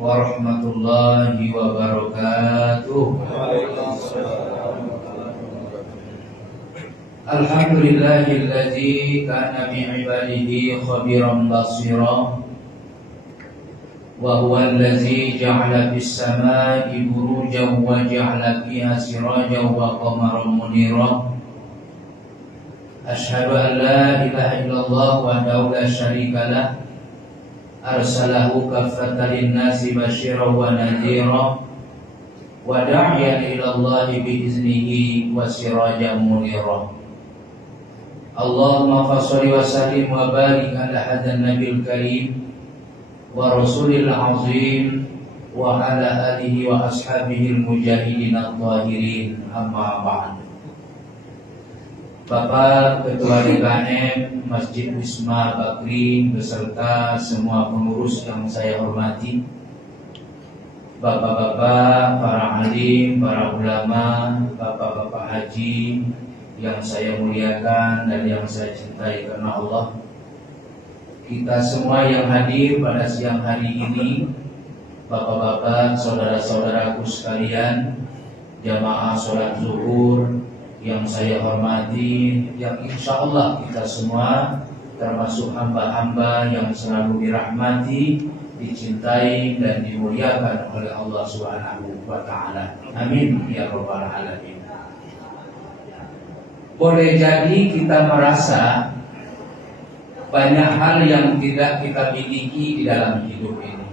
warahmatullahi wabarakatuh. Alhamdulillahilladzi kana bi'ibadihi khabiran basira wa huwa allazi ja'ala fis samaa'i burujan wa ja'ala fiha sirajan wa qamaran munira. Asyhadu an la ilaha illallah wahdahu la syarika lah arsalahu kaffatan linnasi basyiran wa nadhira wa da'iyan ila Allah bi iznihi wa sirajan munira. Allahumma fasholli wa sallim wa barik ala hadan nabiyil karim wa rasulil azim wa ala alihi wa ashabihi al-mujahidin al-zahirin, amma ba'd. Bapak Ketua DKM Masjid Wisma Bakri beserta semua pengurus yang saya hormati, bapak-bapak, para alim, para ulama, bapak-bapak haji yang saya muliakan dan yang saya cintai karena Allah, kita semua yang hadir pada siang hari ini, bapak-bapak, saudara-saudaraku sekalian, jamaah sholat zuhur yang saya hormati, yang insya Allah kita semua termasuk hamba-hamba yang selalu dirahmati, dicintai dan dimuliakan oleh Allah Subhanahu wa Ta'ala. Amin ya rabbal alamin. Boleh jadi kita merasa banyak hal yang tidak kita miliki di dalam hidup ini,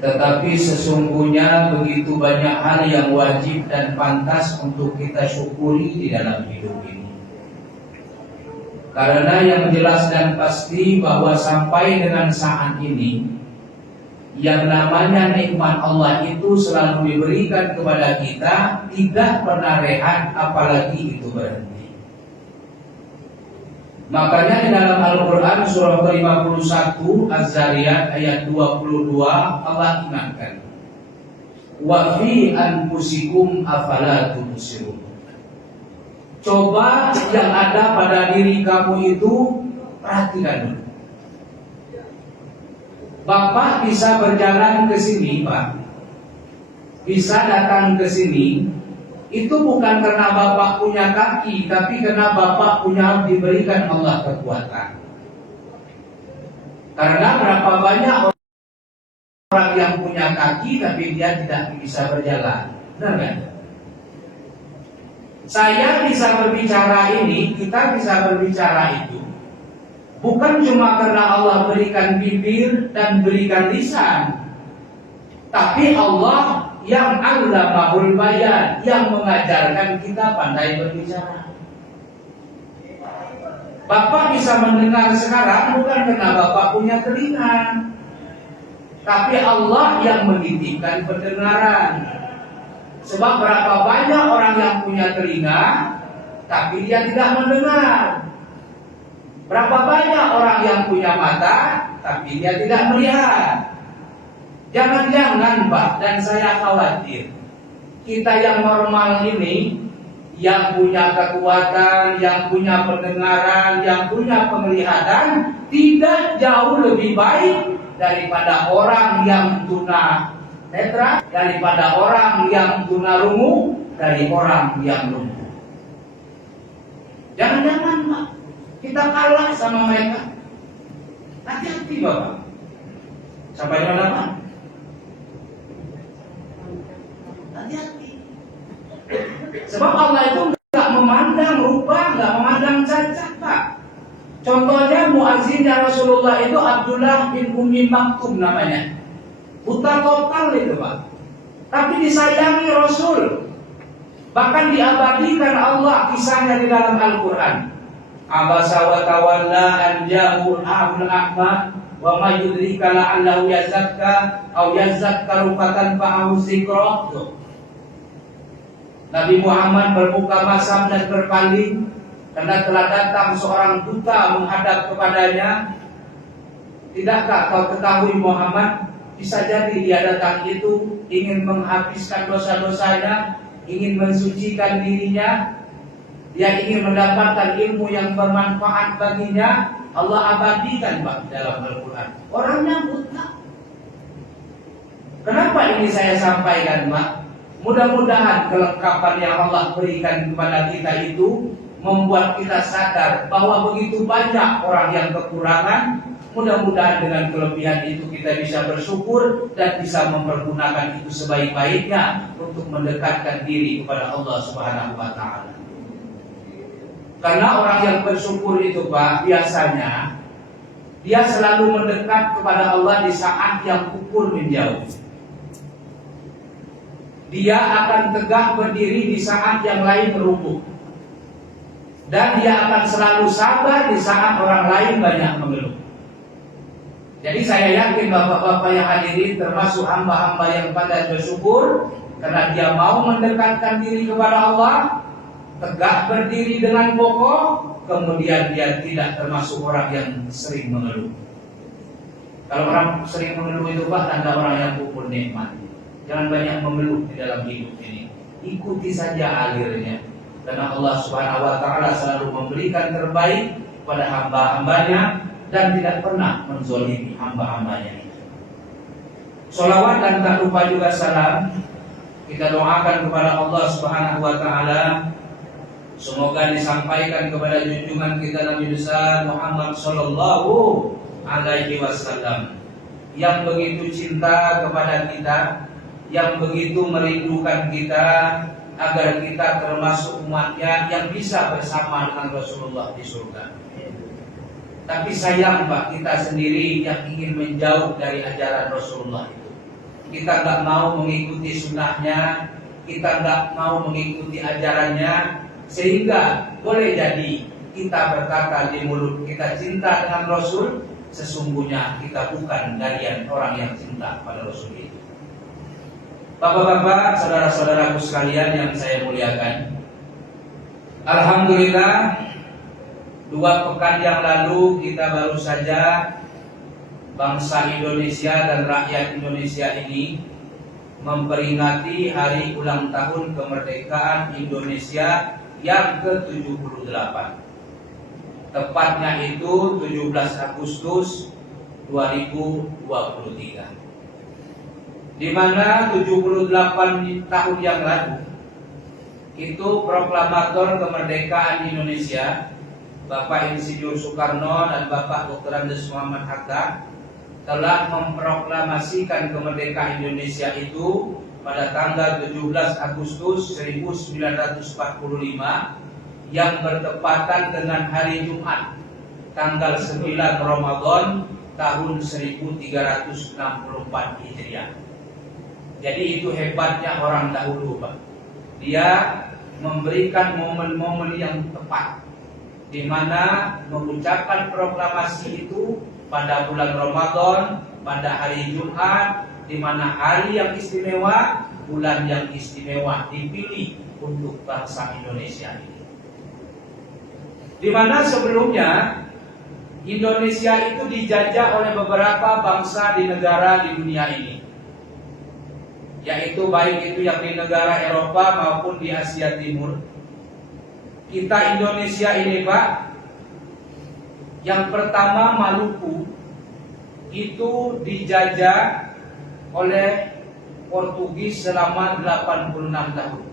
tetapi sesungguhnya begitu banyak hal yang wajib dan pantas untuk kita syukuri di dalam hidup ini. Karena yang jelas dan pasti bahwa sampai dengan saat ini, yang namanya nikmat Allah itu selalu diberikan kepada kita, tidak pernah rehat, apalagi itu berhenti. Makanya di dalam Al-Quran surah ke-51 Az-Zariyat ayat 22 Allah ingatkan, wa fi anfusikum afala tubsirun. Coba yang ada pada diri kamu itu perhatikan dulu. Bapak bisa berjalan ke sini, Pak, bisa datang ke sini, itu bukan karena Bapak punya kaki, tapi karena Bapak punya diberikan Allah kekuatan. Karena berapa banyak orang yang punya kaki tapi dia tidak bisa berjalan, benar kan? Saya bisa berbicara ini, kita bisa berbicara itu, bukan cuma karena Allah berikan bibir dan berikan lisan, tapi Allah yang allamahul bayan, yang mengajarkan kita pandai berbicara. Bapak bisa mendengar sekarang bukan karena Bapak punya telinga, tapi Allah yang menitipkan pendengaran. Sebab berapa banyak orang yang punya telinga tapi dia tidak mendengar. Berapa banyak orang yang punya mata tapi dia tidak melihat. Jangan-jangan Pak, dan saya khawatir kita yang normal ini, yang punya kekuatan, yang punya pendengaran, yang punya penglihatan, tidak jauh lebih baik daripada orang yang tuna netra, daripada orang yang tuna rungu, dari orang yang lumpuh. Jangan-jangan Pak, kita kalah sama mereka. Hati-hati Bapak. Sampai mana Pak? Hati-hati. Sebab Allah itu nggak memandang rupa, nggak memandang cacat Pak. Contohnya muazzinnya Rasulullah itu Abdullah bin Ummi Maktum namanya, buta total itu Pak, tapi disayangi Rasul. Bahkan diabadikan Allah kisahnya di dalam Al-Quran. Abasa wa tawalla an ja'ul a'ma wa ma yudrika la'allahu yazakka aw yazakkaru fatanfa'ahu dzikra. Nabi Muhammad berbuka masam dan berpaling karena telah datang seorang buta menghadap kepadanya. Tidakkah kau ketahui Muhammad, bisa jadi dia datang itu ingin menghabiskan dosa-dosanya, ingin mensucikan dirinya, dia ingin mendapatkan ilmu yang bermanfaat baginya. Allah abadikan Pak dalam Al-Quran. Orangnya buta, ini saya sampaikan, Pak? Mudah-mudahan kelengkapan yang Allah berikan kepada kita itu membuat kita sadar bahwa begitu banyak orang yang kekurangan. Mudah-mudahan dengan kelebihan itu kita bisa bersyukur dan bisa mempergunakan itu sebaik-baiknya untuk mendekatkan diri kepada Allah Subhanahu wa taala. Karena orang yang bersyukur itu, Pak, biasanya dia selalu mendekat kepada Allah di saat yang ukur menjauh. Dia akan tegak berdiri di saat yang lain merubuh. Dan dia akan selalu sabar di saat orang lain banyak mengeluh. Jadi saya yakin bapak-bapak yang hadirin termasuk hamba-hamba yang pandai bersyukur karena dia mau mendekatkan diri kepada Allah, tegak berdiri dengan kokoh, kemudian dia tidak termasuk orang yang sering mengeluh. Kalau orang sering mengeluh itu, Pak, tanda orang yang kufur nikmat. Jangan banyak mengeluh di dalam hidup ini. Ikuti saja alirnya. Karena Allah Subhanahu wa taala selalu memberikan terbaik pada hamba-hambanya dan tidak pernah menzolimi hamba-hambanya. Sholawat dan tak lupa juga salam kita doakan kepada Allah Subhanahu wa taala, semoga disampaikan kepada junjungan kita Nabi besar Muhammad sallallahu alaihi wasallam yang begitu cinta kepada kita, yang begitu merindukan kita agar kita termasuk umatnya yang bisa bersama dengan Rasulullah di surga. Tapi sayang, Pak, kita sendiri yang ingin menjauh dari ajaran Rasulullah itu. Kita nggak mau mengikuti sunnahnya, kita nggak mau mengikuti ajarannya, sehingga boleh jadi kita berkata di mulut kita cinta dengan Rasul, sesungguhnya kita bukan bagian orang yang cinta pada Rasul itu. Bapak-bapak, saudara-saudaraku sekalian yang saya muliakan, alhamdulillah 2 pekan yang lalu kita baru saja bangsa Indonesia dan rakyat Indonesia ini memperingati hari ulang tahun kemerdekaan Indonesia yang ke-78. Tepatnya itu 17 Agustus 2023. Di mana 78 tahun yang lalu itu proklamator kemerdekaan Indonesia Bapak Insinyur Soekarno dan Bapak Dr. Andes Muhammad Hatta telah memproklamasikan kemerdekaan Indonesia itu pada tanggal 17 Agustus 1945 yang bertepatan dengan hari Jumat tanggal 9 Ramadan tahun 1364 Hijriah. Jadi itu hebatnya orang dahulu, Pak. Dia memberikan momen-momen yang tepat di mana mengucapkan proklamasi itu pada bulan Ramadan, pada hari Jumat, di mana hari yang istimewa, bulan yang istimewa dipilih untuk bangsa Indonesia ini. Di mana sebelumnya Indonesia itu dijajah oleh beberapa bangsa di negara di dunia ini, yaitu baik itu yang di negara Eropa maupun di Asia Timur. Kita Indonesia ini, Pak, yang pertama Maluku itu dijajah oleh Portugis selama 86 tahun.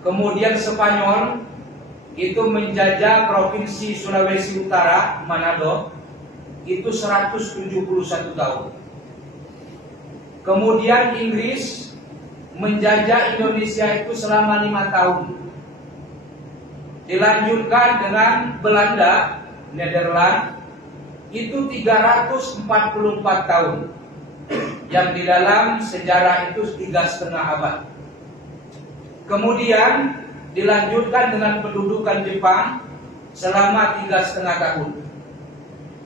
Kemudian Spanyol itu menjajah provinsi Sulawesi Utara, Manado, itu 171 tahun. Kemudian Inggris menjajah Indonesia itu selama 5 tahun. Dilanjutkan dengan Belanda, Nederland, itu 344 tahun. Yang di dalam sejarah itu 3,5 abad. Kemudian dilanjutkan dengan pendudukan Jepang selama 3,5 tahun.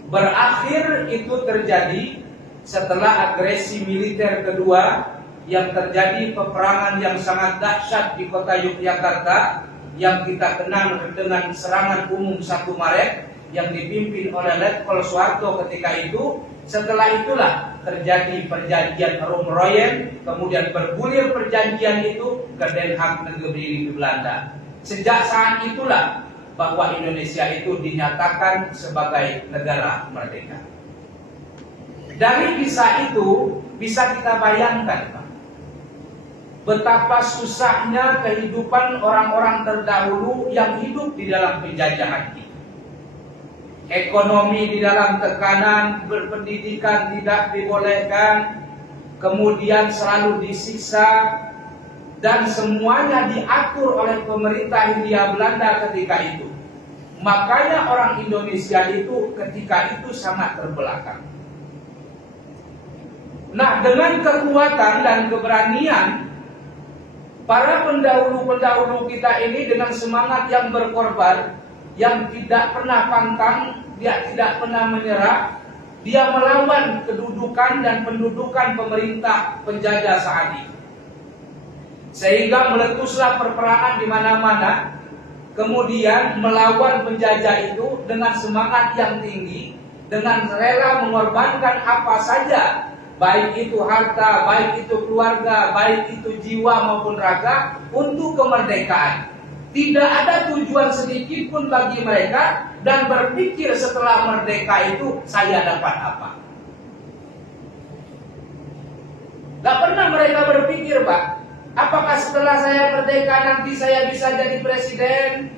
Berakhir itu terjadi setelah agresi militer kedua yang terjadi peperangan yang sangat dahsyat di kota Yogyakarta yang kita kenal dengan serangan umum 1 Maret yang dipimpin oleh Letkol Soeharto ketika itu. Setelah itulah terjadi perjanjian Rome-Royen, kemudian bergulir perjanjian itu ke Den Haag negeri di Belanda. Sejak saat itulah bahwa Indonesia itu dinyatakan sebagai negara merdeka. Dari kisah itu bisa kita bayangkan, Pak, betapa susahnya kehidupan orang-orang terdahulu yang hidup di dalam penjajahan itu. Ekonomi di dalam tekanan, berpendidikan tidak dibolehkan, kemudian selalu disiksa, dan semuanya diatur oleh pemerintah Hindia Belanda ketika itu. Makanya orang Indonesia itu ketika itu sangat terbelakang. Nah, dengan kekuatan dan keberanian para pendahulu-pendahulu kita ini dengan semangat yang berkorban, yang tidak pernah pantang, dia tidak pernah menyerah, dia melawan kedudukan dan pendudukan pemerintah penjajah saat itu. Sehingga meletuslah perperangan di mana-mana, kemudian melawan penjajah itu dengan semangat yang tinggi, dengan rela mengorbankan apa saja, baik itu harta, baik itu keluarga, baik itu jiwa maupun raga, untuk kemerdekaan. Tidak ada tujuan sedikit pun bagi mereka dan berpikir setelah merdeka itu saya dapat apa. Gak pernah mereka berpikir, Pak, apakah setelah saya merdeka nanti saya bisa jadi presiden?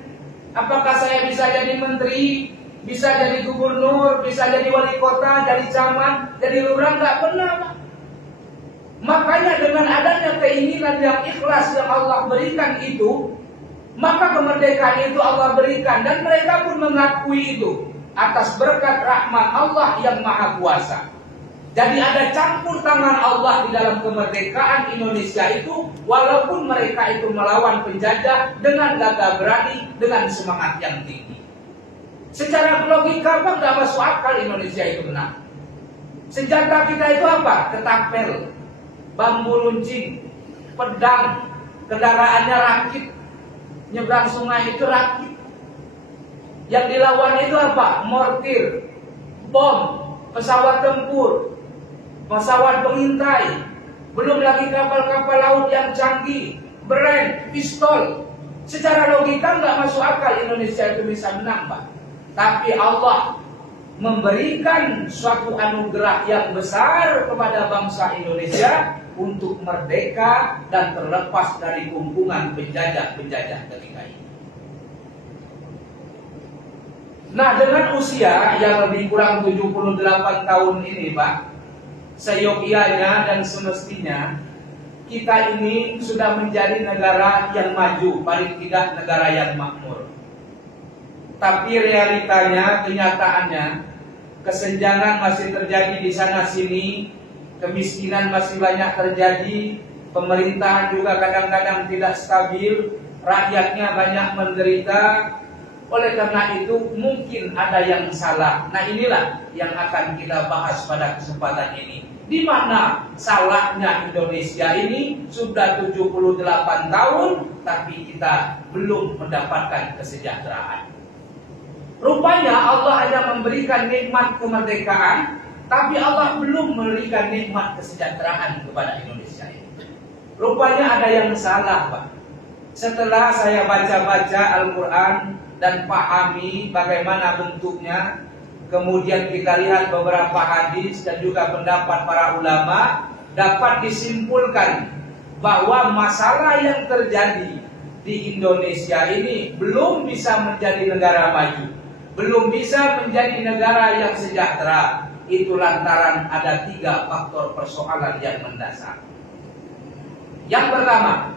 Apakah saya bisa jadi menteri? Bisa jadi gubernur? Bisa jadi wali kota? Jadi camat? Jadi lurah? Gak pernah, Pak. Makanya dengan adanya keinginan yang ikhlas yang Allah berikan itu, maka kemerdekaan itu Allah berikan, dan mereka pun mengakui itu atas berkat rahmat Allah yang Maha Kuasa. Jadi ada campur tangan Allah di dalam kemerdekaan Indonesia itu, walaupun mereka itu melawan penjajah dengan gagah berani, dengan semangat yang tinggi. Secara logika Pak, nggak masuk akal Indonesia itu menang. Senjata kita itu apa? Ketapel, bambu runcing, pedang, kendaraannya rakit, nyebrang sungai itu rakit. Yang dilawan itu apa? Mortir, bom, pesawat tempur, pesawat pengintai, belum lagi kapal-kapal laut yang canggih, brand, pistol. Secara logika nggak masuk akal Indonesia itu bisa menang, Pak. Tapi Allah memberikan suatu anugerah yang besar kepada bangsa Indonesia untuk merdeka dan terlepas dari kumpungan penjajah-penjajah ketika itu. Nah, dengan usia yang lebih kurang 78 tahun ini, Pak, seyogianya dan semestinya kita ini sudah menjadi negara yang maju, paling tidak negara yang makmur. Tapi realitanya, kenyataannya, kesenjangan masih terjadi di sana sini, kemiskinan masih banyak terjadi, pemerintahan juga kadang-kadang tidak stabil, rakyatnya banyak menderita. Oleh karena itu mungkin ada yang salah. Nah, inilah yang akan kita bahas pada kesempatan ini. Di mana salahnya Indonesia ini sudah 78 tahun tapi kita belum mendapatkan kesejahteraan. Rupanya Allah hanya memberikan nikmat kemerdekaan, tapi Allah belum memberikan nikmat kesejahteraan kepada Indonesia ini. Rupanya ada yang salah, Pak. Setelah saya baca-baca Al-Quran dan pahami bagaimana bentuknya, kemudian kita lihat beberapa hadis dan juga pendapat para ulama, dapat disimpulkan bahwa masalah yang terjadi di Indonesia ini belum bisa menjadi negara maju, belum bisa menjadi negara yang sejahtera. Itu lantaran ada 3 faktor persoalan yang mendasar. Yang pertama,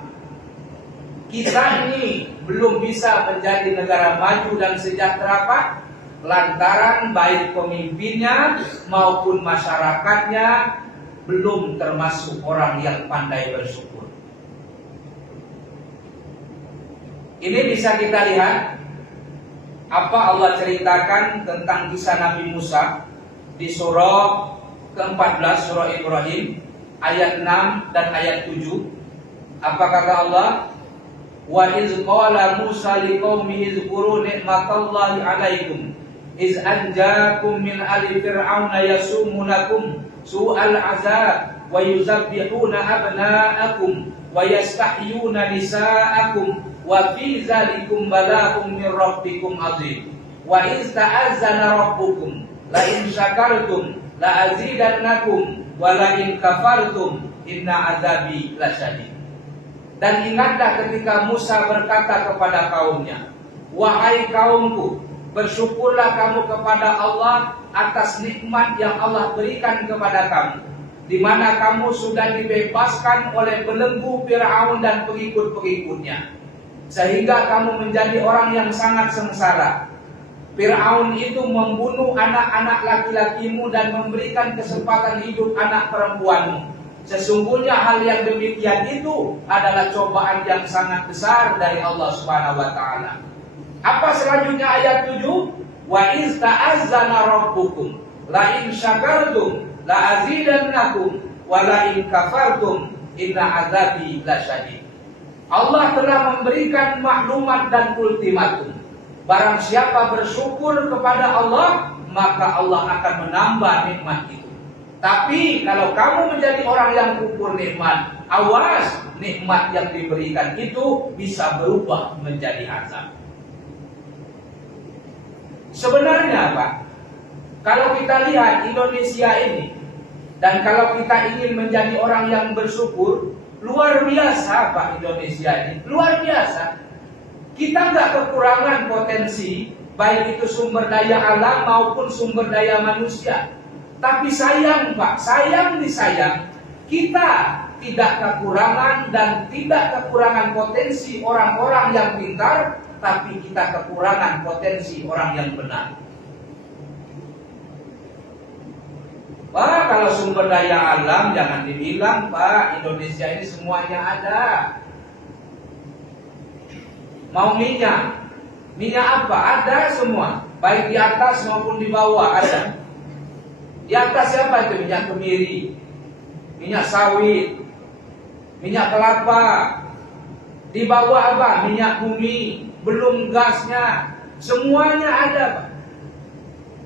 kita ini belum bisa menjadi negara maju dan sejahtera, Pak, lantaran baik pemimpinnya maupun masyarakatnya belum termasuk orang yang pandai bersyukur. Ini bisa kita lihat apa Allah ceritakan tentang kisah Nabi Musa di surah ke-14 surah Ibrahim ayat 6 dan ayat 7. Apa kata Allah? Wa iz qala Musa liqaumihi zkuru ni'matallahi 'alaikum iz anjaakum min ali fir'auna yasumunakum su'al 'adzab wa yuzabbihuna abna'akum wa yastahyuna nisa'akum wa fi dzalikum bala'un min rabbikum 'adzim wa iz ta'azzana rabbukum la in syakartum la azidannakum wa la in kafartum inna azabi lasyadid. Dan ingatlah ketika Musa berkata kepada kaumnya, wahai kaumku, bersyukurlah kamu kepada Allah atas nikmat yang Allah berikan kepada kamu, di mana kamu sudah dibebaskan oleh belenggu Firaun dan pengikut-pengikutnya, sehingga kamu menjadi orang yang sangat sengsara. Firaun itu membunuh anak-anak laki-lakimu dan memberikan kesempatan hidup anak perempuanmu. Sesungguhnya hal yang demikian itu adalah cobaan yang sangat besar dari Allah Subhanahu wa taala. Apa selanjutnya ayat 7? Wa iz ta'azzana rabbukum la in syakartum la azidannakum wa la in kafartum inna azabi lasyadid. Allah telah memberikan maklumat dan ultimatum. Barang siapa bersyukur kepada Allah, maka Allah akan menambah nikmat itu. Tapi kalau kamu menjadi orang yang kufur nikmat, awas, nikmat yang diberikan itu bisa berubah menjadi azab. Sebenarnya Pak, kalau kita lihat Indonesia ini, dan kalau kita ingin menjadi orang yang bersyukur, luar biasa Pak Indonesia ini, luar biasa. Kita nggak kekurangan potensi, baik itu sumber daya alam maupun sumber daya manusia. Tapi sayang Pak, sayang disayang, kita tidak kekurangan dan tidak kekurangan potensi orang-orang yang pintar, tapi kita kekurangan potensi orang yang benar. Pak, kalau sumber daya alam jangan dibilang Pak, Indonesia ini semuanya ada. Mau minyak, minyak apa? Ada semua, baik di atas maupun di bawah ada. Di atas siapa itu? Minyak kemiri, minyak sawit, minyak kelapa. Di bawah apa? Minyak bumi, belum gasnya. Semuanya ada Pak.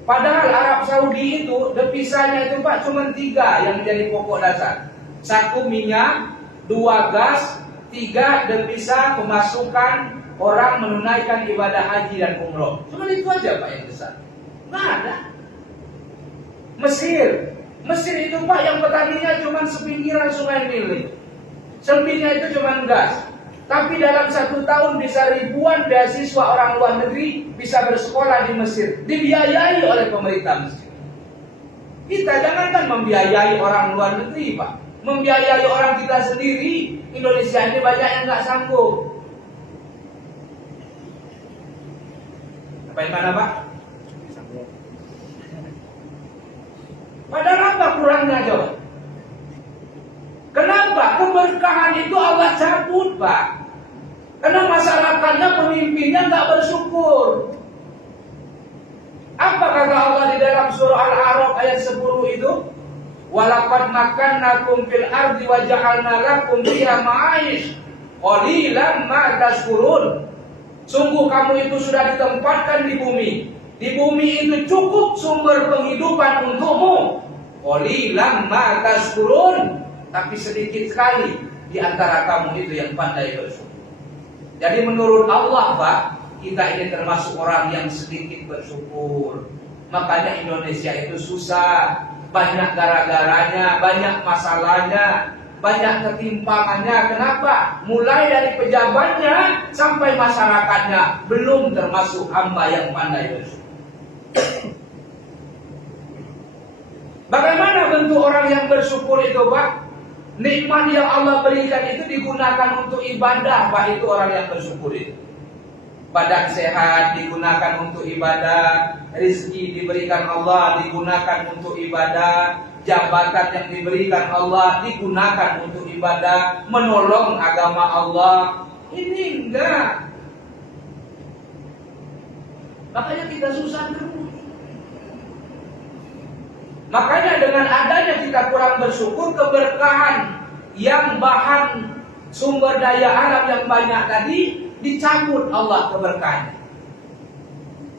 Padahal Arab Saudi itu devisanya itu Pak cuma 3 yang menjadi pokok dasar. 1 minyak, 2 gas, 3 devisa pemasukan orang menunaikan ibadah haji dan umroh. Cuma itu aja Pak yang besar. Nggak ada. Mesir itu Pak yang petaninya cuma sepinggiran Sungai Nil. Selebihnya itu cuma gas. Tapi dalam 1 tahun bisa ribuan beasiswa orang luar negeri bisa bersekolah di Mesir, dibiayai oleh pemerintah Mesir. Kita jangankan membiayai orang luar negeri Pak, membiayai orang kita sendiri. Indonesia ini banyak yang nggak sanggup. Apa yang mana Pak? Padahal apa kurangnya coba? Kenapa? Keberkahan itu Allah cabut Pak. Karena masyarakatnya, pemimpinnya nggak bersyukur. Apa kata Allah di dalam surah Al-A'raf ayat 10 itu? Walaqad makkannakum fil ardi wa ja'alna lakum fiha ma'ish qalilan ma tashkurun. Sungguh kamu itu sudah ditempatkan di bumi. Di bumi itu cukup sumber penghidupan untukmu. Qalilan ma tashkurun. Tapi sedikit sekali di antara kamu itu yang pandai bersyukur. Jadi menurut Allah Pak, kita ini termasuk orang yang sedikit bersyukur. Makanya Indonesia itu susah, banyak gara-garanya, banyak masalahnya, banyak ketimpangannya. Kenapa? Mulai dari pejabatnya sampai masyarakatnya belum termasuk hamba yang pandai bersyukur. Bagaimana bentuk orang yang bersyukur itu Pak? Nikmat yang Allah berikan itu digunakan untuk ibadah Pak, itu orang yang bersyukur itu. Badan sehat digunakan untuk ibadah, rezeki diberikan Allah digunakan untuk ibadah, jabatan yang diberikan Allah digunakan untuk ibadah, menolong agama Allah. Ini enggak. Makanya kita susah terus. Makanya dengan adanya kita kurang bersyukur, keberkahan yang bahan sumber daya alam yang banyak tadi dicabut Allah keberkahannya.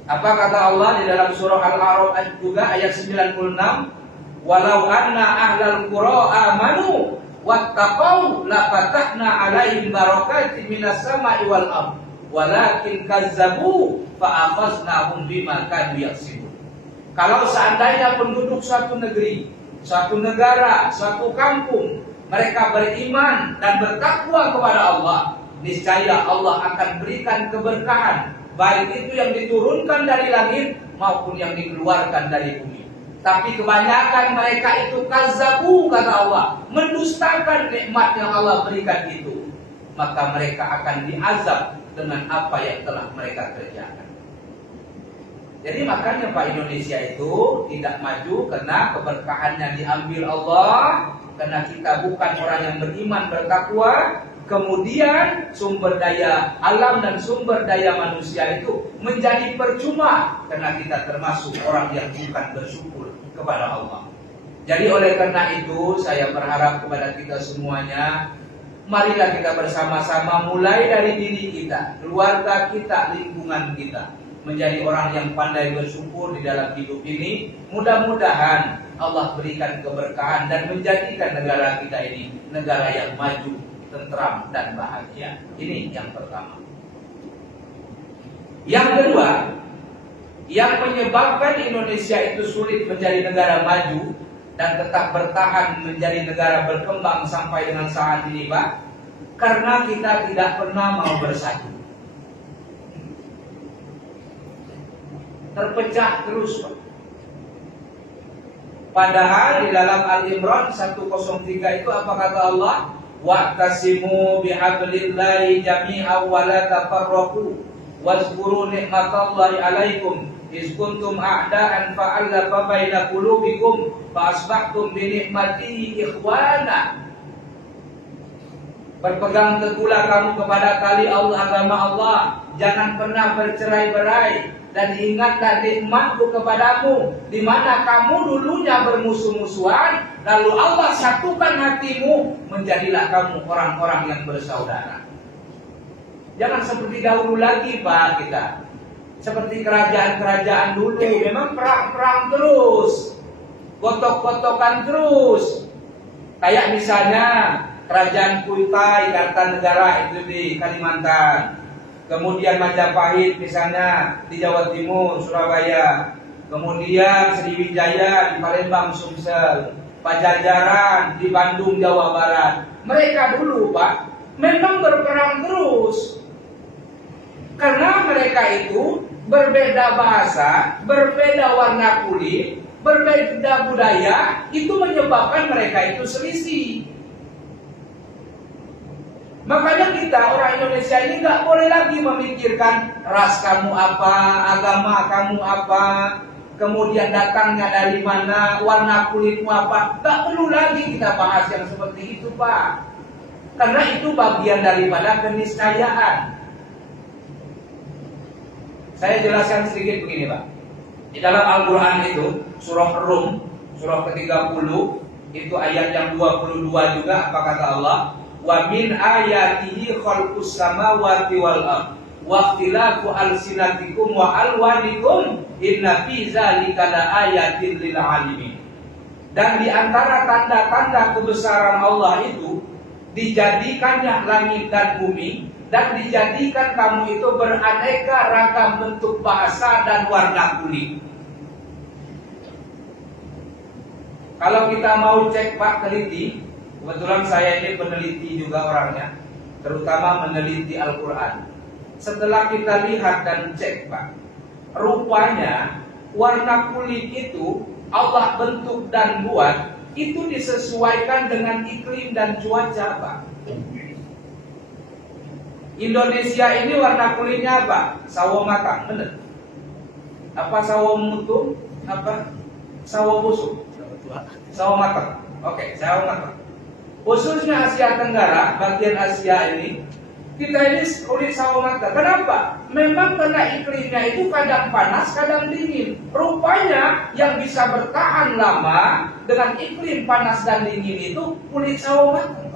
Apa kata Allah di dalam surah Al-A'raf juga ayat 96? Walau anna ahlal qura amanu wattaqau lafatahna 'alaihim barakatin minas sama'i wal ardh walakin kazzabu fa akhadnahum bima kanu yaksibun. Kalau seandainya penduduk suatu negeri, suatu negara, suatu kampung, mereka beriman dan bertakwa kepada Allah, niscaya Allah akan berikan keberkahan, baik itu yang diturunkan dari langit maupun yang dikeluarkan dari bumi. Tapi kebanyakan mereka itu kazzabu, kata Allah, mendustakan nikmat yang Allah berikan itu. Maka mereka akan diazab dengan apa yang telah mereka kerjakan. Jadi makanya Pak, Indonesia itu tidak maju karena keberkahannya diambil Allah, karena kita bukan orang yang beriman bertakwa. Kemudian sumber daya alam dan sumber daya manusia itu menjadi percuma karena kita termasuk orang yang bukan bersyukur kepada Allah. Jadi oleh karena itu saya berharap kepada kita semuanya, marilah kita bersama-sama mulai dari diri kita, keluarga kita, lingkungan kita, menjadi orang yang pandai bersyukur di dalam hidup ini. Mudah-mudahan Allah berikan keberkahan dan menjadikan negara kita ini negara yang maju, tentram dan bahagia. Ini yang pertama. Yang kedua, yang menyebabkan Indonesia itu sulit menjadi negara maju dan tetap bertahan menjadi negara berkembang sampai dengan saat ini, Pak, karena kita tidak pernah mau bersatu. Terpecah terus, Pak. Padahal di dalam Al-Imran 103 itu apa kata Allah? Wa'tasimu bihablillahi jami'an wa la tafarraqu wazkuru ni'matallahi 'alaikum iz kuntum a'da'an fa'alafa baina qulubikum fa asbahtum bi ni'matihi ikhwana. Berpegang teguhlah kamu kepada tali Allah, agama Allah, jangan pernah bercerai-berai, dan ingatlah nikmatku kepadamu, di mana kamu dulunya bermusuh-musuhan, lalu Allah satukan hatimu, menjadilah kamu orang-orang yang bersaudara. Jangan seperti dahulu lagi, Pak, kita. Seperti kerajaan-kerajaan dulu, memang perang-perang terus, gotok-gotokan terus. Kayak misalnya Kerajaan Kutai Kartanegara itu di Kalimantan. Kemudian Majapahit misalnya di Jawa Timur, Surabaya. Kemudian Sriwijaya di Palembang, Sumsel. Pajajaran di Bandung, Jawa Barat. Mereka dulu, Pak, memang berperang terus. Karena mereka itu berbeda bahasa, berbeda warna kulit, berbeda budaya, itu menyebabkan mereka itu selisih. Makanya kita orang Indonesia ini nggak boleh lagi memikirkan ras kamu apa, agama kamu apa, kemudian datangnya dari mana, warna kulitmu apa. Nggak perlu lagi kita bahas yang seperti itu, Pak. Karena itu bagian daripada keniscayaan. Saya jelaskan sedikit begini, Pak. Di dalam Al-Quran itu, surah Rum, surah ke-30, itu ayat yang 22 juga, apa kata Allah? Wa min ayatihi khalqus samawati wal ardh wa ikhtilafu alsinatikum wa alwanikum inna fi dzalika laayatin lil alimin. Dan di antara tanda-tanda kebesaran Allah itu dijadikannya langit dan bumi, dan dijadikan kamu itu beraneka ragam bentuk bahasa dan warna kulit. Kalau kita mau cek, Pak, teliti, kebetulan saya ini peneliti juga orangnya, terutama meneliti Al-Quran. Setelah kita lihat dan cek, Pak, rupanya warna kulit itu Allah bentuk dan buat itu disesuaikan dengan iklim dan cuaca, Pak. Indonesia ini warna kulitnya apa? Sawo matang, benar? Apa sawo mutu? Apa sawo busuk? Sawo matang. Oke, sawo matang. Khususnya Asia Tenggara, bagian Asia ini, kita ini kulit sawo matang. Kenapa? Memang karena iklimnya itu kadang panas, kadang dingin. Rupanya yang bisa bertahan lama dengan iklim panas dan dingin itu kulit sawo matang.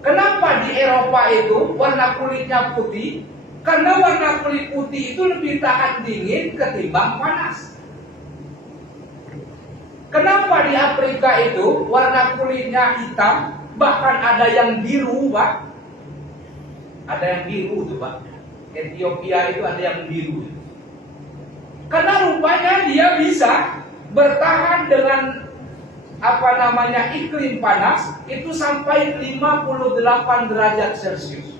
Kenapa di Eropa itu warna kulitnya putih? Karena warna kulit putih itu lebih tahan dingin ketimbang panas. Kenapa di Afrika itu warna kulitnya hitam, bahkan ada yang biru, Pak? Ada yang biru tuh, Pak. Ethiopia itu ada yang biru. Karena rupanya dia bisa bertahan dengan iklim panas itu sampai 58 derajat Celcius.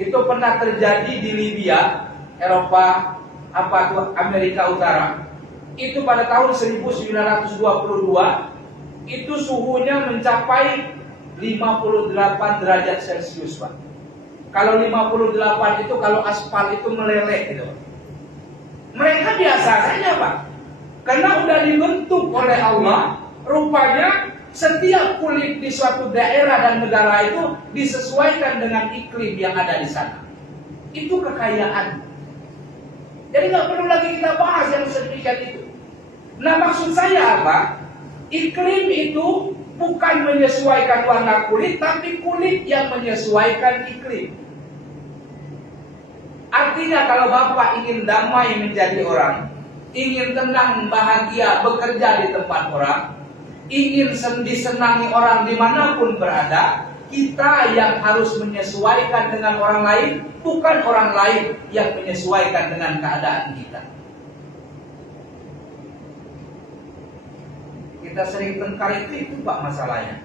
Itu pernah terjadi di Libya, Eropa, Amerika Utara. Itu pada tahun 1922 itu suhunya mencapai 58 derajat Celcius, Pak. Kalau 58 itu kalau aspal itu meleleh gitu. Mereka biasa saja, Pak. Karena udah dibentuk oleh Allah, rupanya setiap kulit di suatu daerah dan negara itu disesuaikan dengan iklim yang ada di sana. Itu kekayaan. Jadi nggak perlu lagi kita bahas yang sedemikian itu. Nah, maksud saya apa? Iklim itu bukan menyesuaikan warna kulit, tapi kulit yang menyesuaikan iklim. Artinya kalau Bapak ingin damai menjadi orang, ingin tenang, bahagia, bekerja di tempat orang, ingin disenangi orang dimanapun berada, kita yang harus menyesuaikan dengan orang lain, bukan orang lain yang menyesuaikan dengan keadaan kita. Kita sering tengkar itu Pak masalahnya.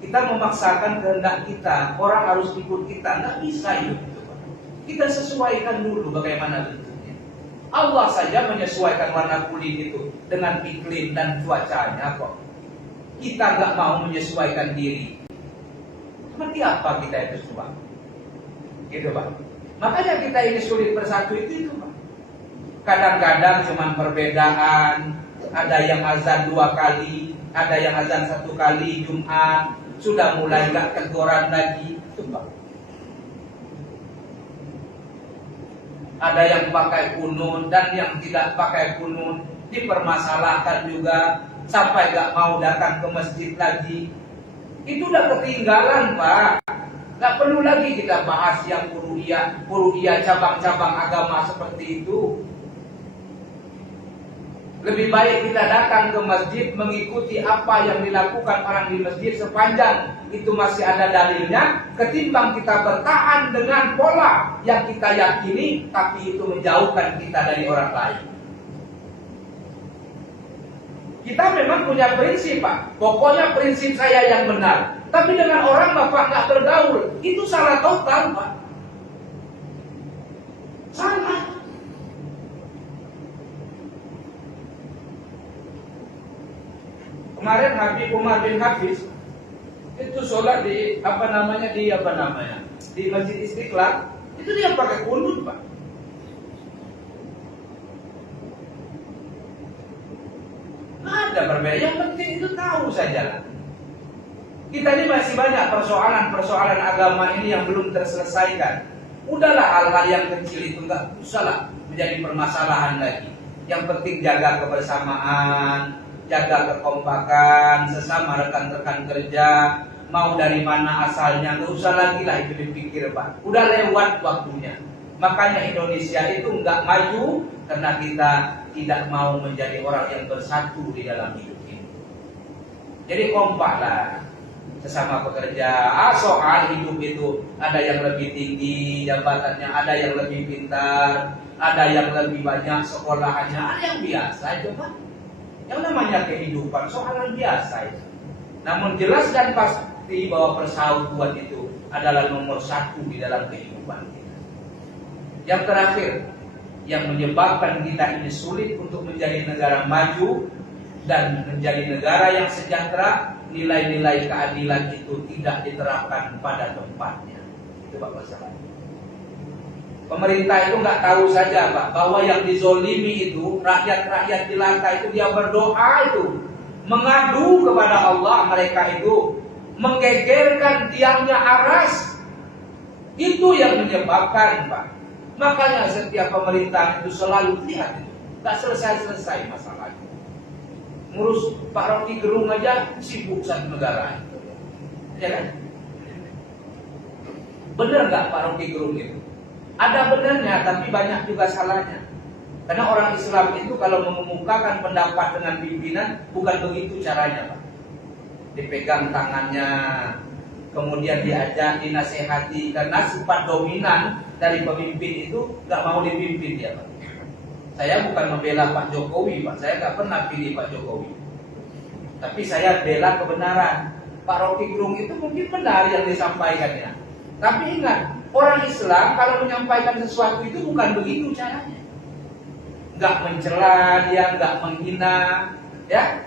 Kita memaksakan kehendak kita, orang harus ikut kita, nggak bisa itu Pak. Kita sesuaikan dulu bagaimana bentuknya. Allah saja menyesuaikan warna kulit itu dengan iklim dan cuacanya kok. Kita nggak mau menyesuaikan diri. Seperti apa kita itu Pak? Gitu Pak. Makanya kita ini sulit bersatu itu Pak. Kadang-kadang cuma perbedaan. Ada yang azan 2 kali, ada yang azan 1 kali Jumat, sudah mulai nggak teguran lagi, itu Pak. Ada yang pakai kunut dan yang tidak pakai kunut dipermasalahkan juga sampai nggak mau datang ke masjid lagi. Itu udah ketinggalan Pak. Nggak perlu lagi kita bahas yang furu'iyah cabang-cabang agama seperti itu. Lebih baik kita datang ke masjid mengikuti apa yang dilakukan orang di masjid sepanjang itu masih ada dalilnya, ketimbang kita bertahan dengan pola yang kita yakini tapi itu menjauhkan kita dari orang lain. Kita memang punya prinsip Pak, pokoknya prinsip saya yang benar. Tapi dengan orang Bapak nggak bergaul, itu salah total Pak. Salah. Kemarin Habib Umar bin Hafiz itu sholat di di Masjid Istiqlal, itu dia pakai kunut Pak. Ada berbeda, yang penting itu tahu saja lah. Kita ini masih banyak persoalan agama ini yang belum terselesaikan. Udahlah hal-hal yang kecil itu nggak usahlah menjadi permasalahan lagi. Yang penting jaga kebersamaan, jaga kekompakan sesama rekan-rekan kerja, mau dari mana asalnya, nggak usah lagi lah itu dipikir Pak. Udah lewat waktunya. Makanya Indonesia itu nggak maju karena kita tidak mau menjadi orang yang bersatu di dalam hidup ini. Jadi kompaklah sesama pekerja. Soal hidup itu ada yang lebih tinggi jabatannya, ada yang lebih pintar, ada yang lebih banyak sekolahannya, ada yang biasa itu Pak. Yang namanya kehidupan soalan biasa itu. Namun jelas dan pasti bahwa persautuan itu adalah nomor 1 di dalam kehidupan kita. Yang terakhir, yang menyebabkan kita ini sulit untuk menjadi negara maju dan menjadi negara yang sejahtera, nilai-nilai keadilan itu tidak diterapkan pada tempatnya. Itu Pak masalah. Pemerintah itu nggak tahu saja Pak bahwa yang dizolimi itu rakyat-rakyat jelata itu dia berdoa itu mengadu kepada Allah, mereka itu menggegerkan tiangnya aras. Itu yang menyebabkan Pak. Makanya setiap pemerintah itu selalu lihat itu nggak selesai-selesai masalahnya. Ngurus Pak Rocky Gerung aja sibuk satu negara, ya kan? Bener nggak Pak Rocky Gerung itu? Ada benarnya, tapi banyak juga salahnya. Karena orang Islam itu kalau mengemukakan pendapat dengan pimpinan, bukan begitu caranya Pak. Dipegang tangannya, kemudian diajak, dinasehati. Karena sifat dominan dari pemimpin itu gak mau dipimpin dia Pak. Saya bukan membela Pak Jokowi, Pak. Saya nggak pernah pilih Pak Jokowi. Tapi saya bela kebenaran. Pak Rocky Gerung itu mungkin benar yang disampaikannya. Tapi ingat, orang Islam kalau menyampaikan sesuatu itu bukan begitu caranya. Nggak mencela dia, nggak menghina, ya.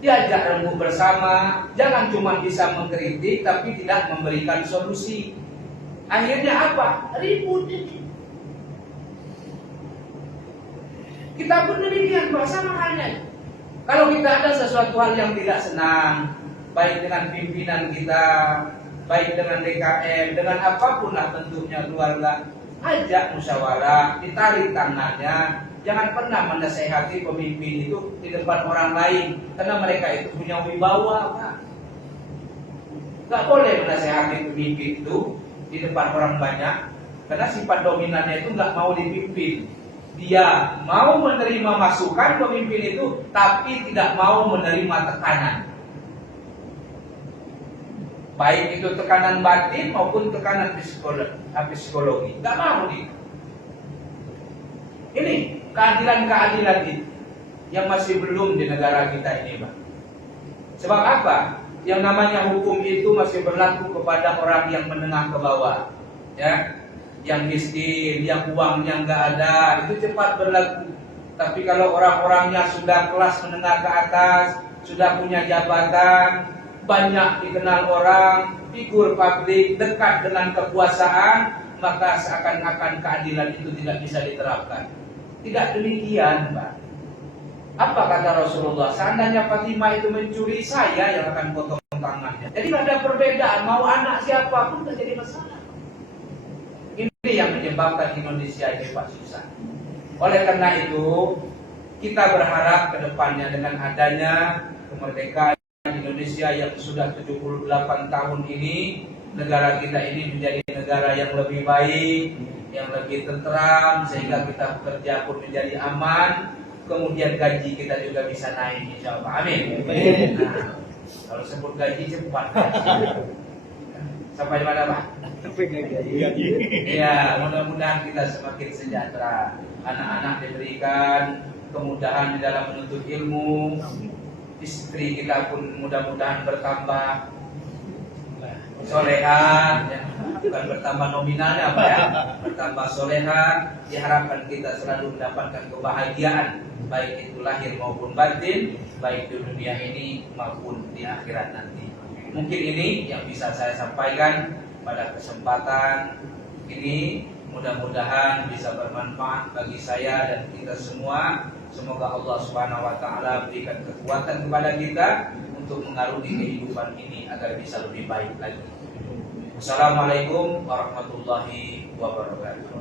Diajak rembuk bersama, jangan cuma bisa mengkritik tapi tidak memberikan solusi. Akhirnya apa? Ribut ini. Kita pun demikian, Pak, sama halnya. Kalau kita ada sesuatu hal yang tidak senang, baik dengan pimpinan kita, baik dengan DKM, dengan apapun lah bentuknya keluarga, ajak musyawarah, ditarik tangannya. Jangan pernah menasehati pemimpin itu di depan orang lain, karena mereka itu punya wibawa, Pak. Gak boleh menasehati pemimpin itu di depan orang banyak, karena sifat dominannya itu gak mau dipimpin. Dia mau menerima masukan pemimpin itu, tapi tidak mau menerima tekanan. Baik itu tekanan batin maupun tekanan psikologi. Gak mau dia. Ini keadilan-keadilan itu yang masih belum di negara kita ini, Pak. Sebab apa? Yang namanya hukum itu masih berlaku kepada orang yang menengah ke bawah, ya. Yang miskin, yang uangnya nggak ada, itu cepat berlaku. Tapi kalau orang-orangnya sudah kelas menengah ke atas, sudah punya jabatan, banyak dikenal orang, figur publik, dekat dengan kekuasaan, maka seakan-akan keadilan itu tidak bisa diterapkan. Tidak demikian, Pak. Apa kata Rasulullah? Seandainya Fatimah itu mencuri, saya yang akan potong tangannya. Jadi tidak ada perbedaan, mau anak siapapun terjadi masalah. Ini yang menyebabkan Indonesia ini, Pak, susah. Oleh karena itu, kita berharap ke depannya dengan adanya kemerdekaan Indonesia yang sudah 78 tahun ini, negara kita ini menjadi negara yang lebih baik, yang lebih tentram, sehingga kita bekerja pun menjadi aman, kemudian gaji kita juga bisa naik, insya Allah. Amin. Nah, kalau sebut gaji cepat. Sampai mana, Pak? Sampai gaji. Ya, mudah-mudahan kita semakin sejahtera. Anak-anak diberikan kemudahan di dalam menuntut ilmu. Istri kita pun mudah-mudahan bertambah soleha, ya. Bukan bertambah nominalnya, Pak, ya. Bertambah soleha. Diharapkan kita selalu mendapatkan kebahagiaan, baik itu lahir maupun batin, baik di dunia ini maupun di akhirat nanti. Mungkin ini yang bisa saya sampaikan pada kesempatan ini. Mudah-mudahan bisa bermanfaat bagi saya dan kita semua. Semoga Allah Subhanahu wa taala berikan kekuatan kepada kita untuk mengarungi kehidupan ini agar bisa lebih baik lagi. Assalamualaikum warahmatullahi wabarakatuh.